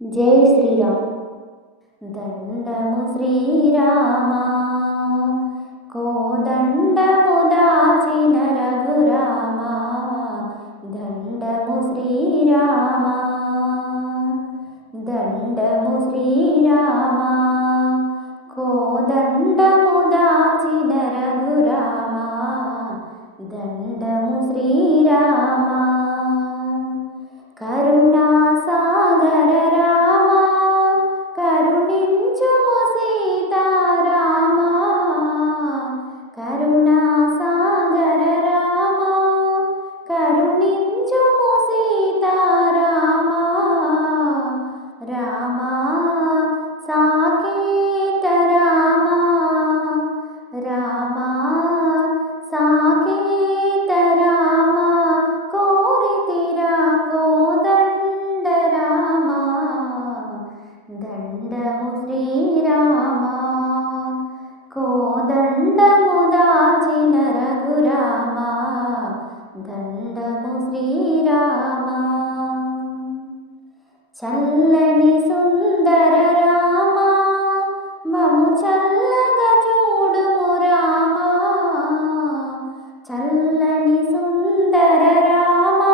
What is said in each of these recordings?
జై శ్రీరామ్. దండము శ్రీరామా, కోదండము దాచిన రఘురామా. దండము శ్రీరామా, దండము శ్రీరామా, కోదండము దాచిన రఘురామా. దండము శ్రీరామా, కరుణా సాగర రామా, కరుణించుము సీతారామా. కరుణా సాగర రామా, కరుణించుము సీతారామా. రామా సాకేత రామా, రామా సాకేత రామా. కోరితిరా కోదండ రామా. దండము శ్రీరామా, కోదండము దాచిన రఘురామా. దండము శ్రీరామా, చల్లని సుందర రామా, మము చల్లగా చూడుము రామా. చల్లని సుందర రామా,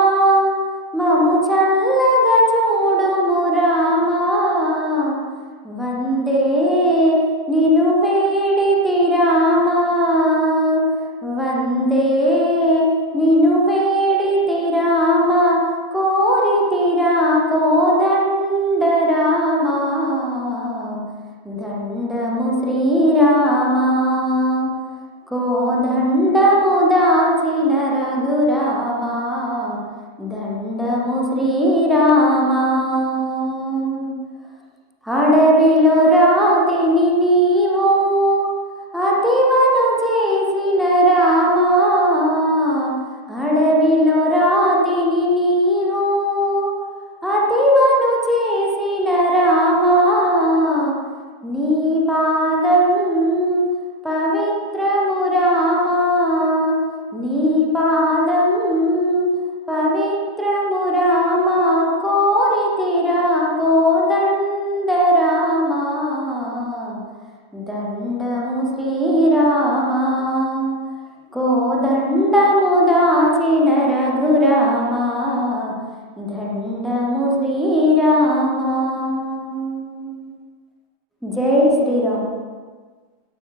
మము చల్లగా చూడుము రామా. వందే నిను వేడితి రామా, వందే నిను వేడితి రామా. కోరితిరా కోదండ రామా. దండము శ్రీరామా, కోదండము దాచిన రఘురామా. దండము శ్రీరామా, అడవిలో రాతిని నీవు అతివను చేసిన రామా. అడవిలో రాతిని నీవు అతివను చేసిన రామా. నీ పాదం పవిత్రము రామా, నీ పాదం పవిత్రము రామా. కోరితిరా కోదండ రామా. దండము శ్రీరామా, కోదండము దాచిన రఘురామా. దండము శ్రీరామా. జై శ్రీరామ్.